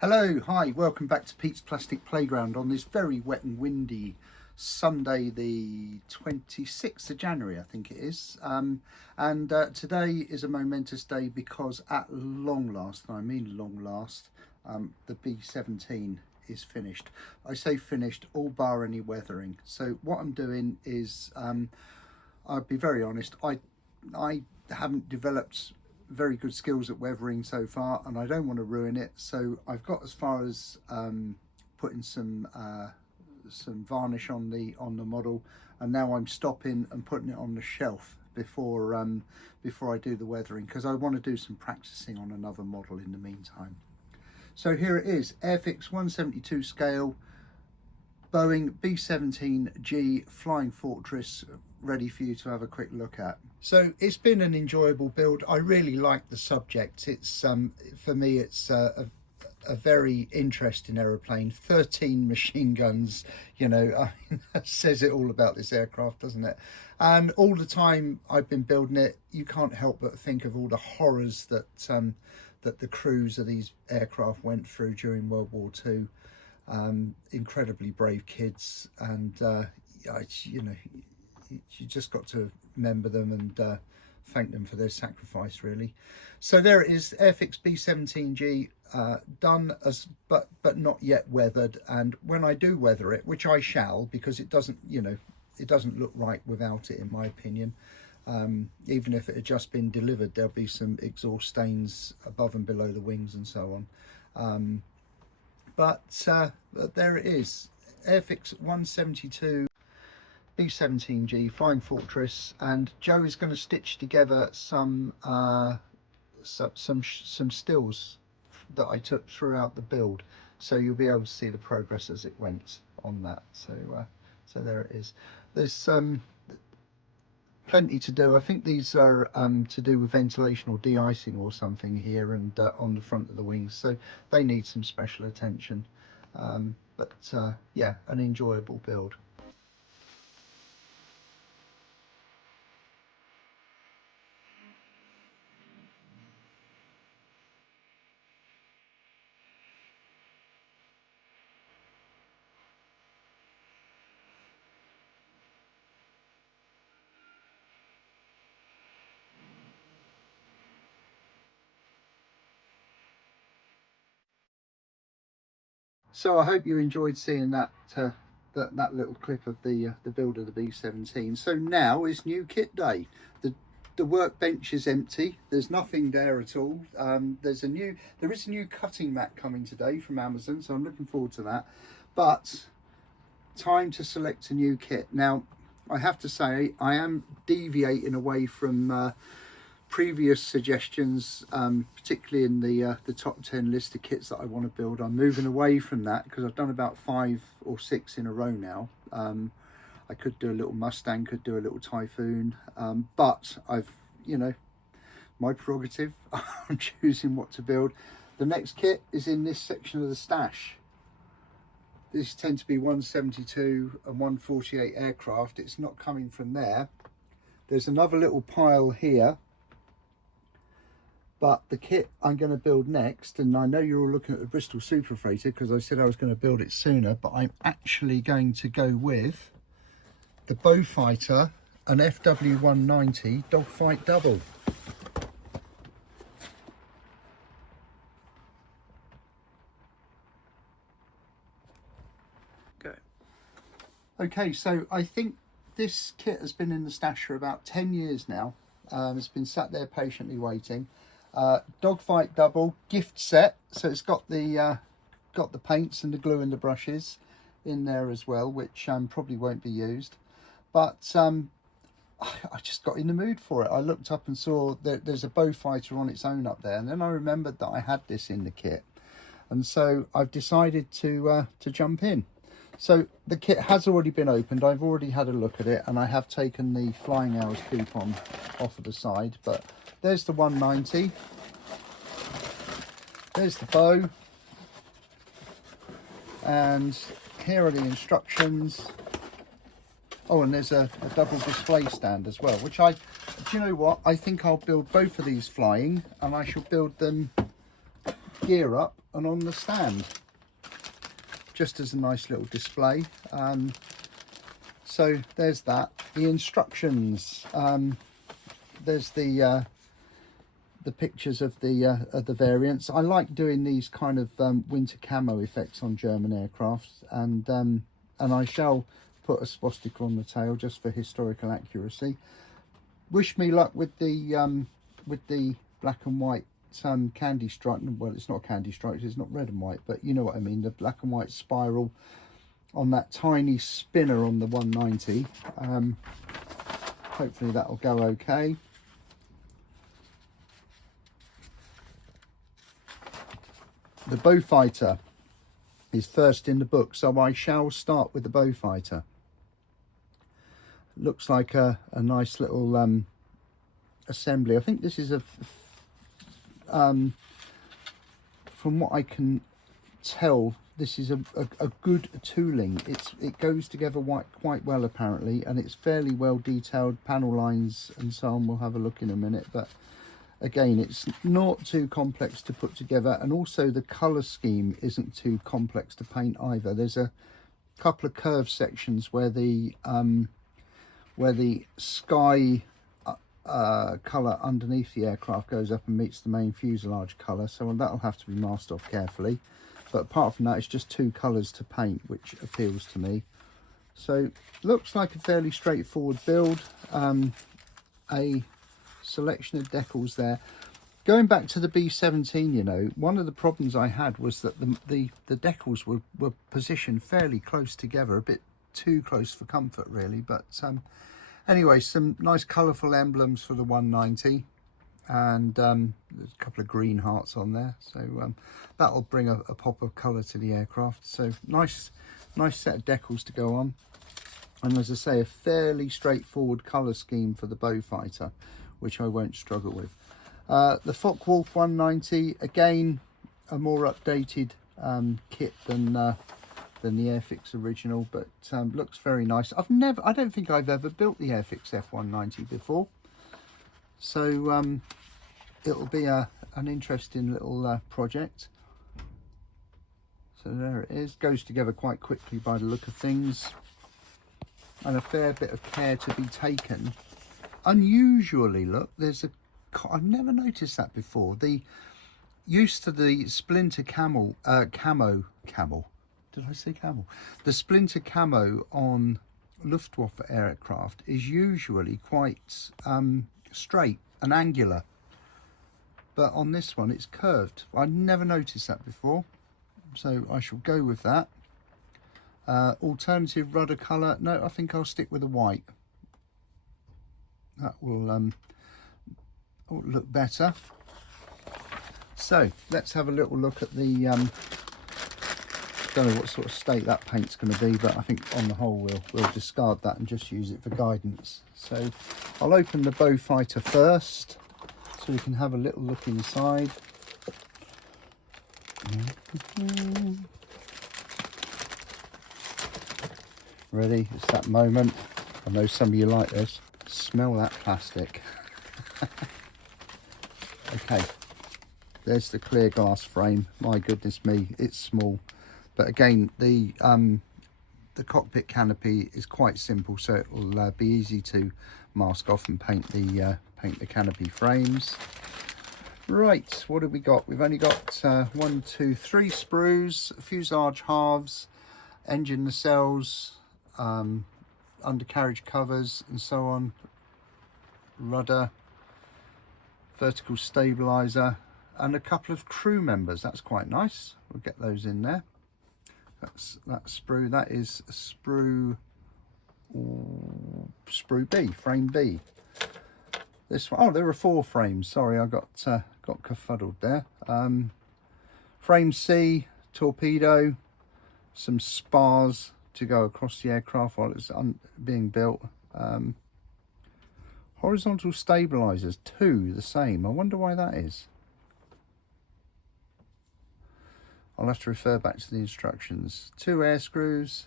Hello, hi, welcome back to Pete's Plastic Playground on this very wet and windy Sunday the 26th of January, I think it is. Today is a momentous day because at long last, and I mean long last, the B17 is finished. I say finished, all bar any weathering. So what I'm doing is, I'll be very honest, I haven't developed very good skills at weathering so far, and I don't want to ruin it, so I've got as far as putting some varnish on the model, and now I'm stopping and putting it on the shelf before I do the weathering, because I want to do some practicing on another model in the meantime. So here it is, Airfix 172 scale Boeing B17G Flying Fortress, ready for you to have a quick look at. So it's been an enjoyable build. I really like the subject. It's for me it's a very interesting aeroplane. 13 machine guns, you know, I mean, that says it all about this aircraft, doesn't it? And all the time I've been building it, you can't help but think of all the horrors that that the crews of these aircraft went through during World War II. Incredibly brave kids, and you know, you just got to remember them and thank them for their sacrifice, really. So there it is, Airfix B17G, done as but not yet weathered. And when I do weather it, which I shall, because it doesn't, you know, it doesn't look right without it, in my opinion. Even if it had just been delivered, there'll be some exhaust stains above and below the wings and so on. But there it is, Airfix 172 B17G Flying Fortress, and Joe is going to stitch together some stills that I took throughout the build, so you'll be able to see the progress as it went on that. So so there it is. There's plenty to do. I think these are to do with ventilation or de-icing or something here, and on the front of the wings, so they need some special attention. But yeah, an enjoyable build. So I hope you enjoyed seeing that that little clip of the build of the B17. So now is new kit day. The workbench is empty. There's nothing there at all. There is a new cutting mat coming today from Amazon, so I'm looking forward to that. But time to select a new kit. Now I have to say I am deviating away from previous suggestions, particularly in the top 10 list of kits that I want to build. I'm moving away from that because I've done about 5 or 6 in a row now. I could do a little Mustang, could do a little Typhoon, but I've, you know, my prerogative. I'm choosing what to build. The next kit is in this section of the stash. These tend to be 172 and 148 aircraft. It's not coming from there. There's another little pile here. But the kit I'm going to build next, and I know you're all looking at the Bristol Super Freighter because I said I was going to build it sooner, but I'm actually going to go with the Beaufighter, an FW190 Dogfight double. Go. Okay, so I think this kit has been in the stash for about 10 years now. It's been sat there patiently waiting. Dogfight double gift set, so it's got the paints and the glue and the brushes in there as well, which probably won't be used, but I just got in the mood for it. I looked up and saw that there's a Beaufighter on its own up there, and then I remembered that I had this in the kit, and so I've decided to jump in. So the kit has already been opened. I've already had a look at it, and I have taken the flying hours coupon off of the side, but there's the 190, there's the bow, and here are the instructions. Oh, and there's a double display stand as well, which do you know what, I think I'll build both of these flying, and I shall build them gear up and on the stand, just as a nice little display. So there's that. The instructions. There's the pictures of the variants. I like doing these kind of winter camo effects on German aircraft, and I shall put a swastika on the tail just for historical accuracy. Wish me luck with the black and white candy stripe. Well, it's not candy stripe, it's not red and white, but you know what I mean, the black and white spiral on that tiny spinner on the 190. Hopefully that'll go okay. The Beaufighter is first in the book, so I shall start with the Beaufighter. Looks like a nice little assembly. I think this is from what I can tell, this is a good tooling. It goes together quite well apparently, and it's fairly well detailed. Panel lines and so on, we'll have a look in a minute, but again, it's not too complex to put together, and also the colour scheme isn't too complex to paint either. There's a couple of curved sections where the sky colour underneath the aircraft goes up and meets the main fuselage colour, so that'll have to be masked off carefully. But apart from that, it's just two colours to paint, which appeals to me. So looks like a fairly straightforward build. A selection of decals there. Going back to the B17, you know, one of the problems I had was that the decals were positioned fairly close together, a bit too close for comfort really. But anyway, some nice colourful emblems for the 190, and there's a couple of green hearts on there, so that'll bring a pop of colour to the aircraft. So nice set of decals to go on, and as I say, a fairly straightforward colour scheme for the Beaufighter, which I won't struggle with. The Focke-Wulf 190, again a more updated kit than the Airfix original, but looks very nice. I don't think I've ever built the Airfix F190 before, so it'll be an interesting little project. So there it is, goes together quite quickly by the look of things, and a fair bit of care to be taken. Unusually, look, I've never noticed that before. Used to the splinter camo. Did I say camel? The splinter camo on Luftwaffe aircraft is usually quite straight and angular, but on this one it's curved. I never noticed that before, so I shall go with that. Alternative rudder colour, no, I think I'll stick with the white. That will look better. So let's have a little look at the don't know what sort of state that paint's going to be, but I think on the whole we'll discard that and just use it for guidance. So I'll open the Beaufighter first so we can have a little look inside. Ready? It's that moment. I know some of you like this. Smell that plastic. Okay, there's the clear glass frame. My goodness me, it's small, but again, the cockpit canopy is quite simple, so it will be easy to mask off and paint the canopy frames. Right, what have we got? We've only got 3 sprues, fuselage halves, engine nacelles, undercarriage covers and so on, rudder, vertical stabilizer, and a couple of crew members. That's quite nice. We'll get those in there. That's that sprue. That is sprue B, frame B. This one, oh, there are 4 frames. Sorry, I got kerfuddled there. Frame C, torpedo, some spars to go across the aircraft while it's being built. Horizontal stabilizers, 2, the same. I wonder why that is. I'll have to refer back to the instructions. 2 air screws.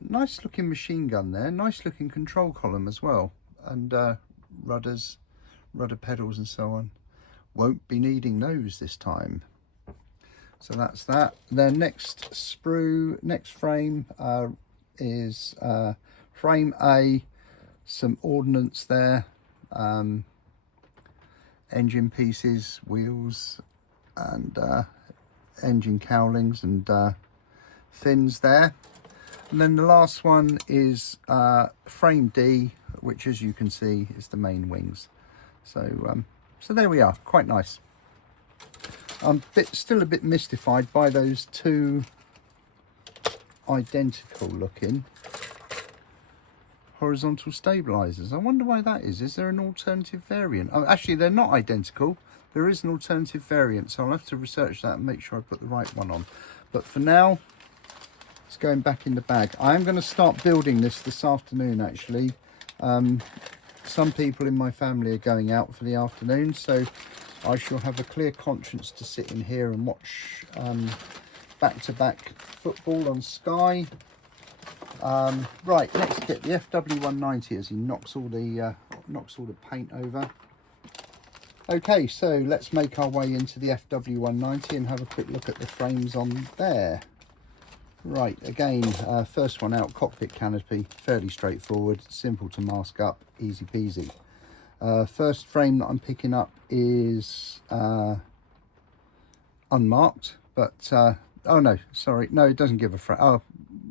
Nice looking machine gun there. Nice looking control column as well. And rudder pedals and so on. Won't be needing those this time. So that's that. Then next sprue, next frame is frame A, some ordnance there, engine pieces, wheels, and engine cowlings and fins there. And then the last one is frame D, which, as you can see, is the main wings. So so there we are, quite nice. I'm still a bit mystified by those two identical looking horizontal stabilizers. I wonder why that is. Is there an alternative variant? Oh, actually, they're not identical. There is an alternative variant, so I'll have to research that and make sure I put the right one on. But for now, it's going back in the bag. I am going to start building this afternoon, actually. Some people in my family are going out for the afternoon, so I shall have a clear conscience to sit in here and watch back-to-back football on Sky. Right, let's get the FW190 as he knocks all the paint over. Okay, so let's make our way into the FW190 and have a quick look at the frames on there. Right, again, first one out, cockpit canopy, fairly straightforward, simple to mask up, easy peasy. First frame that I'm picking up is unmarked, but oh no, sorry, no, it doesn't give a frame. Oh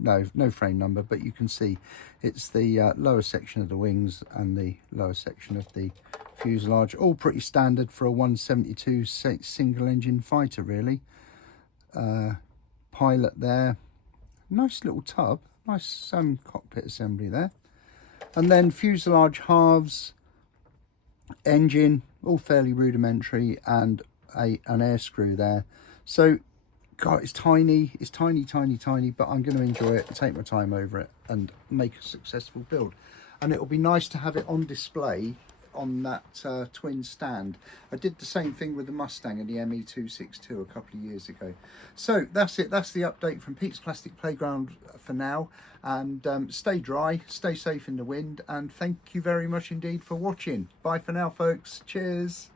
no frame number, but you can see it's the lower section of the wings and the lower section of the fuselage, all pretty standard for a 172 single engine fighter, really. Pilot there, nice little tub, nice cockpit assembly there, and then fuselage halves, engine, all fairly rudimentary, and an air screw there. So God, it's tiny, but I'm going to enjoy it, take my time over it and make a successful build. And it'll be nice to have it on display on that twin stand. I did the same thing with the Mustang and the ME262 a couple of years ago. So that's it, that's the update from Pete's Plastic Playground for now. And stay dry, stay safe in the wind, and thank you very much indeed for watching. Bye for now, folks. Cheers.